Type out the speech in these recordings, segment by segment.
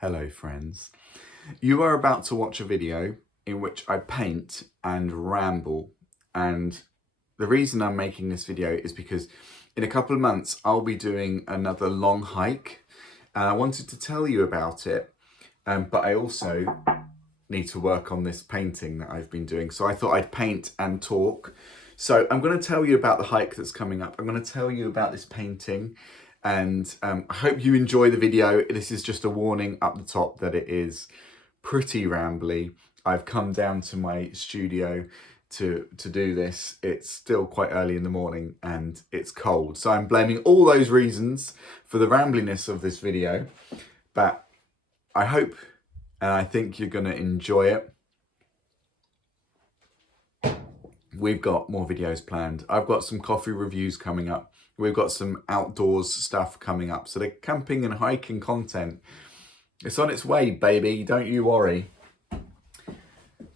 Hello friends. You are about to watch a video in which I paint and ramble, and the reason I'm making this video is because in a couple of months I'll be doing another long hike and I wanted to tell you about it, but I also need to work on this painting that I've been doing, so I thought I'd paint and talk. So I'm going to tell you about the hike that's coming up. I'm going to tell you about this painting, and I hope you enjoy the video. This is just a warning up the top that it is pretty rambly. I've come down to my studio to do this. It's still quite early in the morning and it's cold, so I'm blaming all those reasons for the rambliness of this video, but I hope and I think you're going to enjoy it. We've got more videos planned. I've got some coffee reviews coming up. We've got some outdoors stuff coming up. So the camping and hiking content, it's on its way, baby. Don't you worry.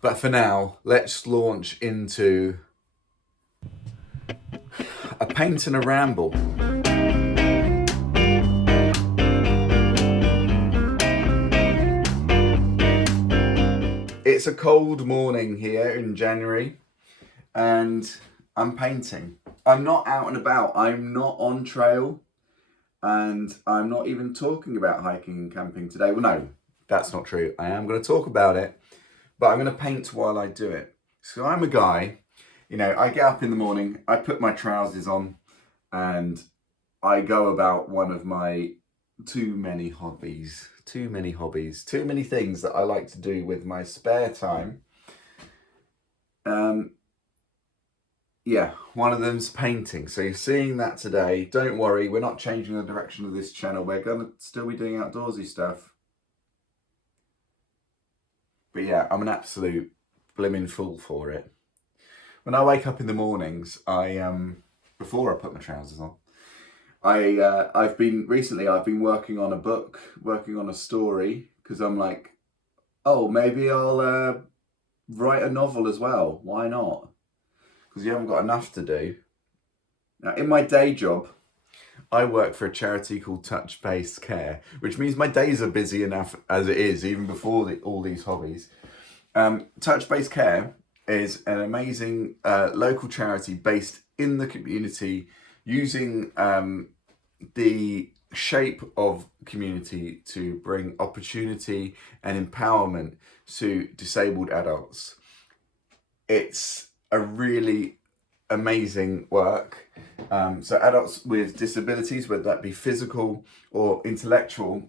But for now, let's launch into a paint and a ramble. It's a cold morning here in January and I'm painting. I'm not out and about. I'm not on trail, and I'm not even talking about hiking and camping today. Well, no, that's not true. I am going to talk about it, but I'm going to paint while I do it. So I'm a guy, you know, I get up in the morning, I put my trousers on and I go about one of my too many hobbies, too many things that I like to do with my spare time. Yeah, one of them's painting. So you're seeing that today. Don't worry, we're not changing the direction of this channel. We're gonna still be doing outdoorsy stuff. But yeah, I'm an absolute blimmin' fool for it. When I wake up in the mornings, before I put my trousers on, I've been working on a book, working on a story, because I'm like, oh, maybe I'll write a novel as well. Why not? Because you haven't got enough to do. Now, in my day job, I work for a charity called Touch Base Care, which means my days are busy enough as it is, even before all these hobbies. Touch Base Care is an amazing local charity based in the community, using the shape of community to bring opportunity and empowerment to disabled adults. It's a really amazing work. So adults with disabilities, whether that be physical or intellectual,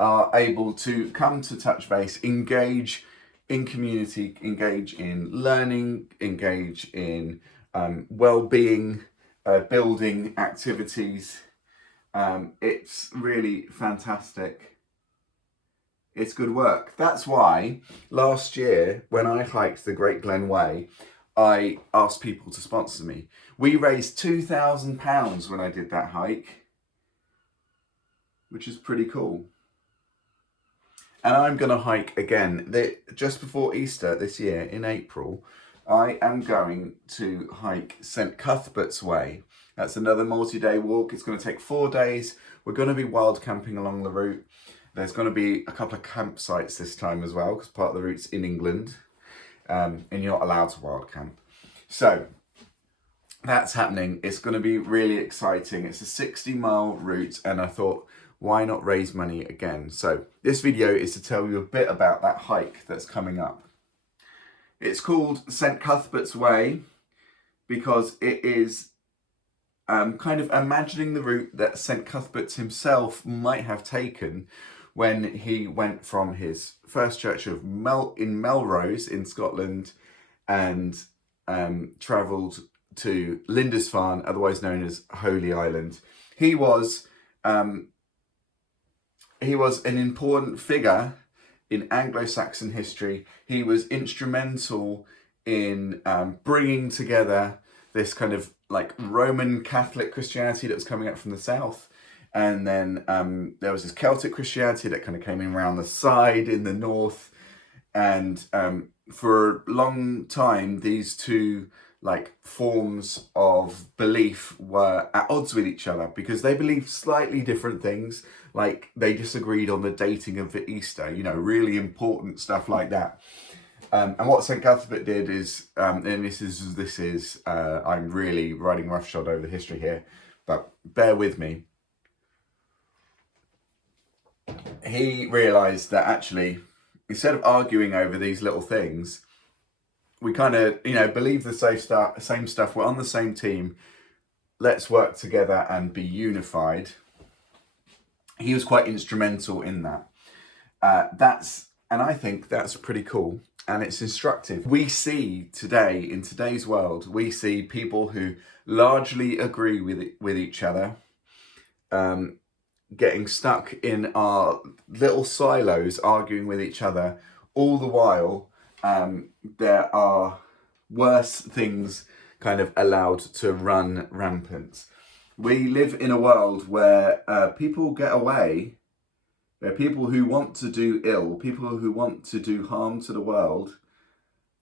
are able to come to Touch Base, engage in community, engage in learning, engage in well-being, building activities. It's really fantastic. It's good work. That's why last year, when I hiked the Great Glen Way, I asked people to sponsor me. We raised £2,000 when I did that hike, which is pretty cool. And I'm going to hike again just before Easter this year in April. I am going to hike St. Cuthbert's Way. That's another multi-day walk. It's going to take 4 days. We're going to be wild camping along the route. There's going to be a couple of campsites this time as well, because part of the route's in England, and you're not allowed to wild camp. So that's happening. It's going to be really exciting. It's a 60-mile route, and I thought, why not raise money again? So this video is to tell you a bit about that hike that's coming up. It's called St. Cuthbert's Way because it is kind of imagining the route that St. Cuthbert himself might have taken when he went from his first church of in Melrose in Scotland and travelled to Lindisfarne, otherwise known as Holy Island. He was an important figure in Anglo-Saxon history. He was instrumental in bringing together this kind of like Roman Catholic Christianity that was coming up from the south. And then there was this Celtic Christianity that kind of came in around the side in the north. And for a long time, these two like forms of belief were at odds with each other because they believed slightly different things. like they disagreed on the dating of Easter, you know, really important stuff like that. And what St. Cuthbert did is, and this is I'm really riding roughshod over the history here, but bear with me. He realised that actually, instead of arguing over these little things, we kind of, you know, believe the same stuff. We're on the same team. Let's work together and be unified. He was quite instrumental in that. And I think that's pretty cool and it's instructive. We see today, in today's world, we see people who largely agree with each other, getting stuck in our little silos, arguing with each other, all the while there are worse things kind of allowed to run rampant. We live in a world where people get away, where people who want to do ill, people who want to do harm to the world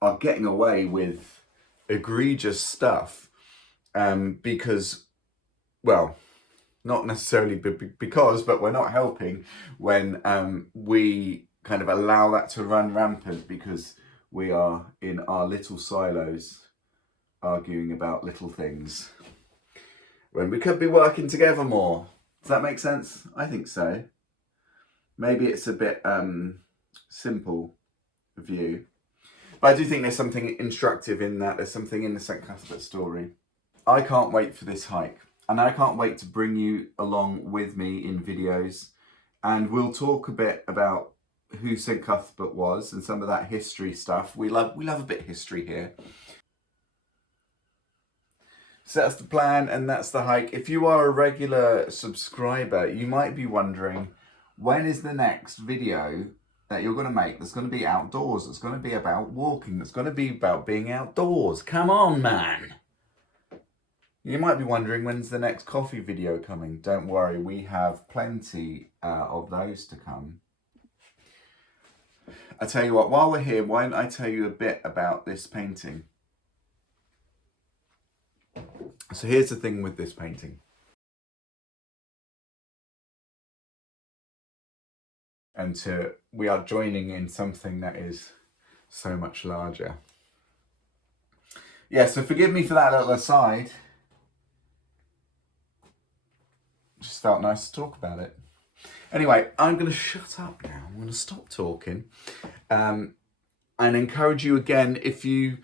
are getting away with egregious stuff because, well, not necessarily because, but we're not helping when we kind of allow that to run rampant because we are in our little silos arguing about little things when we could be working together more. Does that make sense? I think so. Maybe it's a bit simple view, but I do think there's something instructive in that. There's something in the St. Cuthbert story. I can't wait for this hike, and I can't wait to bring you along with me in videos, and we'll talk a bit about who St. Cuthbert was and some of that history stuff. We love a bit of history here. So that's the plan and that's the hike. If you are a regular subscriber, you might be wondering, when is the next video that you're going to make that's going to be outdoors, that's going to be about walking, that's going to be about being outdoors? Come on, man. You might be wondering, when's the next coffee video coming? Don't worry, we have plenty of those to come. I tell you what, while we're here, why don't I tell you a bit about this painting? So here's the thing with this painting. And we are joining in something that is so much larger. Yeah, so forgive me for that little aside. Just felt nice to talk about it. Anyway, I'm going to shut up now. I'm going to stop talking and encourage you again, if you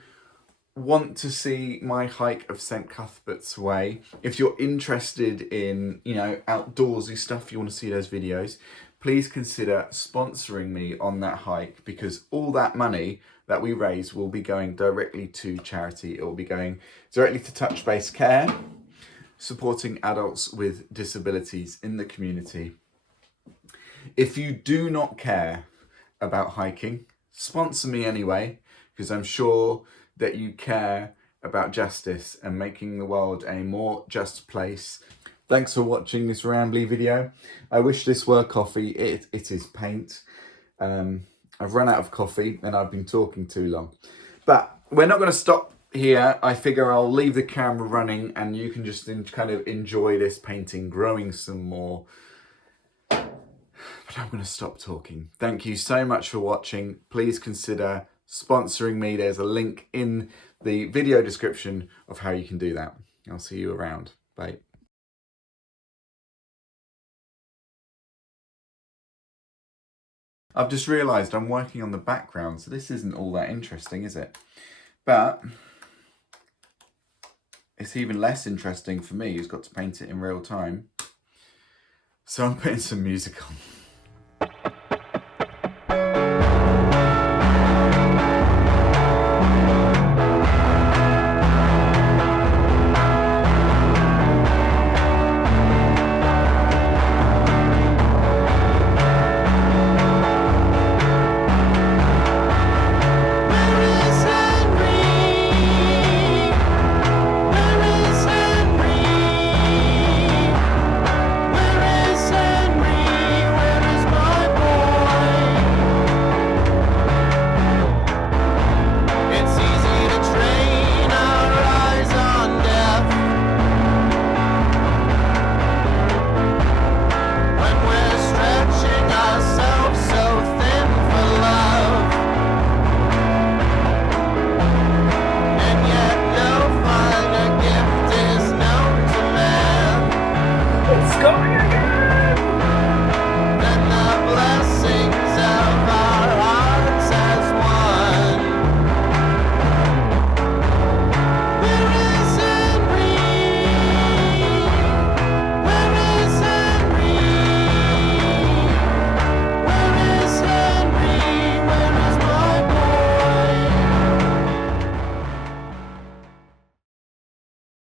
want to see my hike of St. Cuthbert's Way, if you're interested in, you know, outdoorsy stuff, you want to see those videos, please consider sponsoring me on that hike, because all that money that we raise will be going directly to charity. It will be going directly to Touch Base Care, supporting adults with disabilities in the community. If you do not care about hiking, sponsor me anyway, because I'm sure that you care about justice and making the world a more just place. Thanks for watching this rambly video. I wish this were coffee. It is paint. I've run out of coffee and I've been talking too long. But we're not going to stop here. I figure I'll leave the camera running and you can just kind of enjoy this painting growing some more. But I'm going to stop talking. Thank you so much for watching. Please consider sponsoring me. There's a link in the video description of how you can do that. I'll see you around. Bye. I've just realised I'm working on the background, so this isn't all that interesting, is it? But it's even less interesting for me, who's got to paint it in real time. So I'm putting some music on. going again.